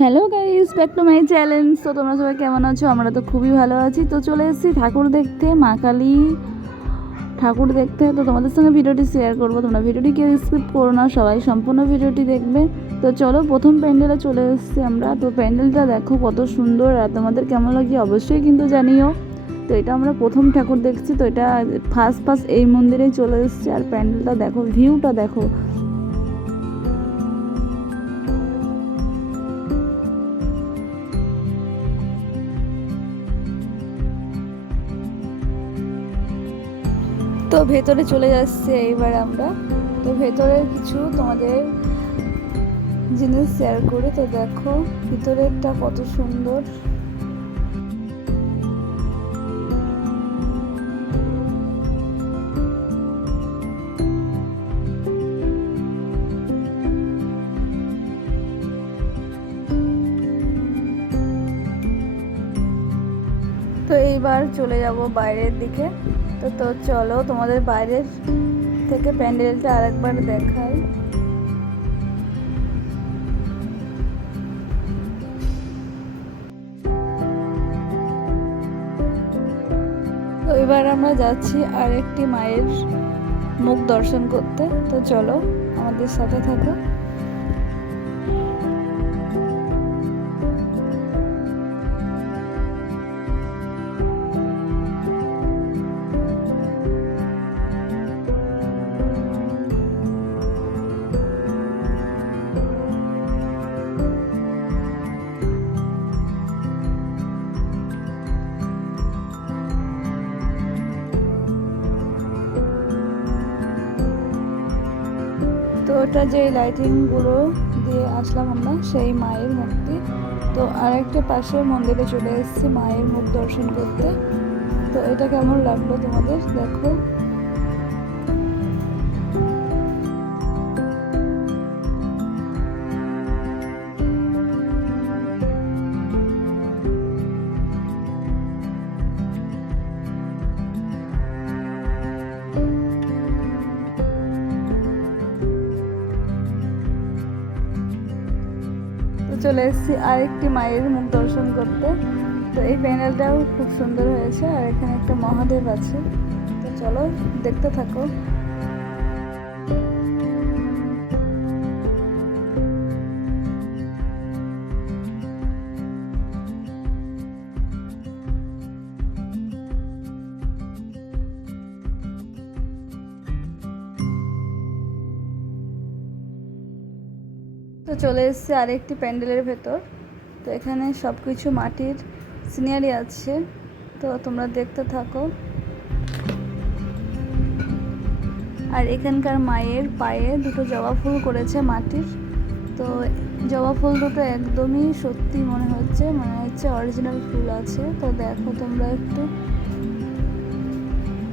Hello guys, back to my challenge. তো তোমরা সবাই কেমন আছো? আমরা তো খুবই ভালো আছি। তো চলে এসেছি ঠাকুর দেখতে, মা কালী ঠাকুর দেখতে। তো তোমাদের সঙ্গে ভিডিওটি শেয়ার করবো। তোমরা ভিডিওটি কেউ স্কিপ করো না, সবাই সম্পূর্ণ ভিডিওটি দেখবে। তো চলো, প্রথম প্যান্ডেলে চলে এসেছি আমরা। তো প্যান্ডেলটা দেখো কত সুন্দর, আর তোমাদের কেমন লাগে অবশ্যই কিন্তু জানিও। তো এটা আমরা প্রথম ঠাকুর দেখছি। তো এটা ফার্স্ট এই মন্দিরেই চলে এসেছি। আর প্যান্ডেলটা দেখো, ভিউটা দেখো। তো ভেতরে চলে যাচ্ছে এইবার আমরা। তো ভেতরের কিছু তোমাদের জিনিস শেয়ার করি। তো দেখো ভিতরেরটা কত সুন্দর। তো এইবার চলে যাব বাইরের দিকে। তো চলো তোমাদের বাইরের থেকে প্যান্ডেলটা আরেকবার দেখাই। তো এবার আমরা যাচ্ছি আরেকটি মায়ের মুখ দর্শন করতে। তো চলো আমাদের সাথে থাকো। তো ওটা যে লাইটিংগুলো দিয়ে আসলাম আমরা, সেই মায়ের মূর্তি। তো আরেকটা পাশে মন্দিরে চলে এসেছি মায়ের মুখ দর্শন করতে। তো এটা কেমন লাগলো তোমাদের দেখো। তো চলে এসেছি আরেকটি মায়ের মুখ দর্শন করতে। তো এই প্যান্ডেলটাও খুব সুন্দর হয়েছে, আর এখানে একটা মহাদেব আছে। তো চলো দেখতে থাকো। তো চলে এসেছি আরেকটি প্যান্ডেলের ভেতর। তো এখানে সব কিছু মাটির সিনারি আছে। তো তোমরা দেখতে থাকো। আর এখানকার মায়ের পায়ে দুটো জবা ফুল করেছে মাটির। তো জবা ফুল দুটো একদমই সত্যি মনে হচ্ছে অরিজিনাল ফুল আছে। তো দেখো তোমরা একটু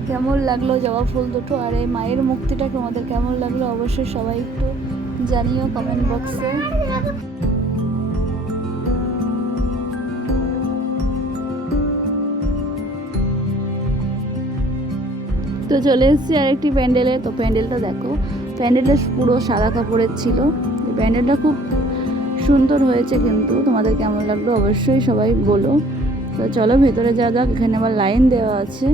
কেমন লাগলো জবা ফুল দুটো, আর এই মায়ের মুক্তিটা তোমাদের কেমন লাগলো অবশ্যই সবাই একটু জানিও কমেন্ট বক্সে। তো চলে এসেছি আরেকটি প্যান্ডেলে। তো প্যান্ডেলটা দেখো, প্যান্ডেলটা পুরো সাদা কাপড়ের ছিল। প্যান্ডেলটা খুব সুন্দর হয়েছে, কিন্তু তোমাদের কেমন লাগলো অবশ্যই সবাই বলো। তো চলো ভেতরে যাওয়া যাক। এখানে আবার লাইন দেওয়া আছে।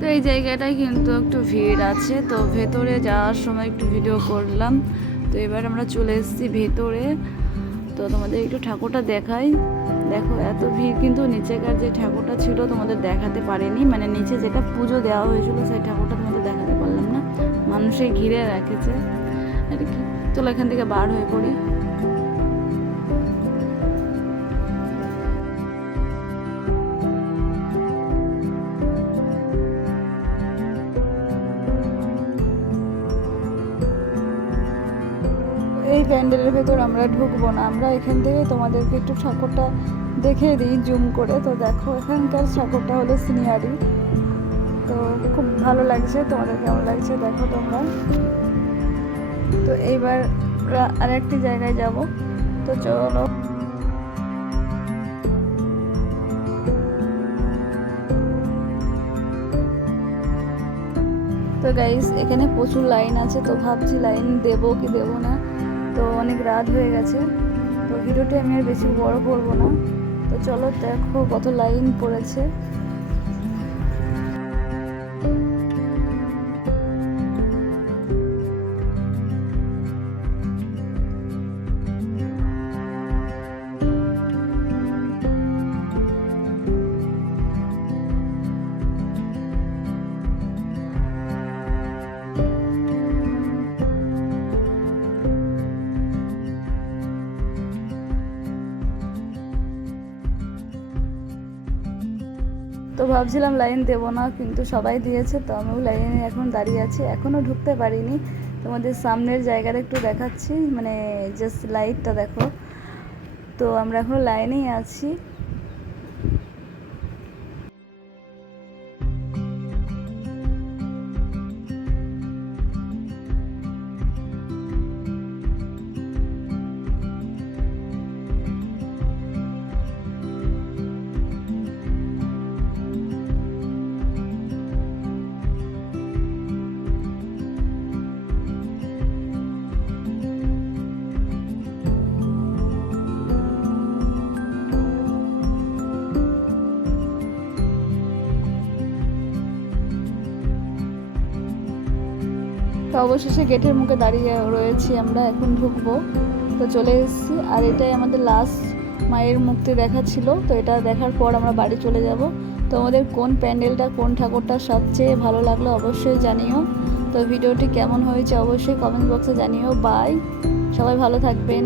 তো এই জায়গাটায় কিন্তু একটু ভিড় আছে। তো ভেতরে যাওয়ার সময় একটু ভিডিও করলাম। তো এবার আমরা চলে এসেছি ভেতরে। তো তোমাদের একটু ঠাকুরটা দেখাই। দেখো এত ভিড়, কিন্তু নিচেকার যে ঠাকুরটা ছিল তোমাদের দেখাতে পারিনি, নিচে যেটা পুজো দেওয়া হয়েছিল সেই ঠাকুরটা তোমাদের দেখাতে পারলাম না, মানুষে ঘিরে রেখেছে আর কি। চলো এখান থেকে বার হয়ে পড়ি। এই প্যান্ডেলের ভেতর আমরা ঢুকবো না, আমরা এখান থেকে তোমাদেরকে একটু ঠাকুরটা দেখিয়ে দিই জুম করে। তো দেখো এখানকার ঠাকুরটা হলো সিনিয়ারি। তো খুব ভালো লাগছে, তোমাদের কেমন লাগছে দেখো তোমরা। তো এইবার আরেকটি জায়গায় যাব, তো চলো। তো গাইস এখানে প্রচুর লাইন আছে, তো ভাবছি লাইন দেবো কি দেবো না। তো অনেক রাত হয়ে গেছে, তো ভিডিওটি আমি আর বেশি বড় করবো না। তো চলো দেখো কত লাইন পড়েছে। তো ভাবছিলাম লাইন দেবো না, কিন্তু সবাই দিয়েছে, তো আমিও লাইনে এখন দাঁড়িয়ে আছি। এখনও ঢুকতে পারিনি, তোমাদের সামনের জায়গাটা একটু দেখাচ্ছি, মানে জাস্ট লাইটটা দেখো। তো আমরা এখনও লাইনেই আছি। তো অবশেষে গেটের মুখে দাঁড়িয়ে রয়েছি আমরা, এখন ঢুকবো। তো চলে এসেছি, আর এটাই আমাদের লাস্ট মায়ের মুক্তি দেখা ছিল। তো এটা দেখার পর আমরা বাড়ি চলে যাব। তো আমাদের কোন প্যান্ডেলটা, কোন ঠাকুরটা সবচেয়ে ভালো লাগলো অবশ্যই জানিও। তো ভিডিওটি কেমন হয়েছে অবশ্যই কমেন্ট বক্সে জানিও। বাই, সবাই ভালো থাকবেন।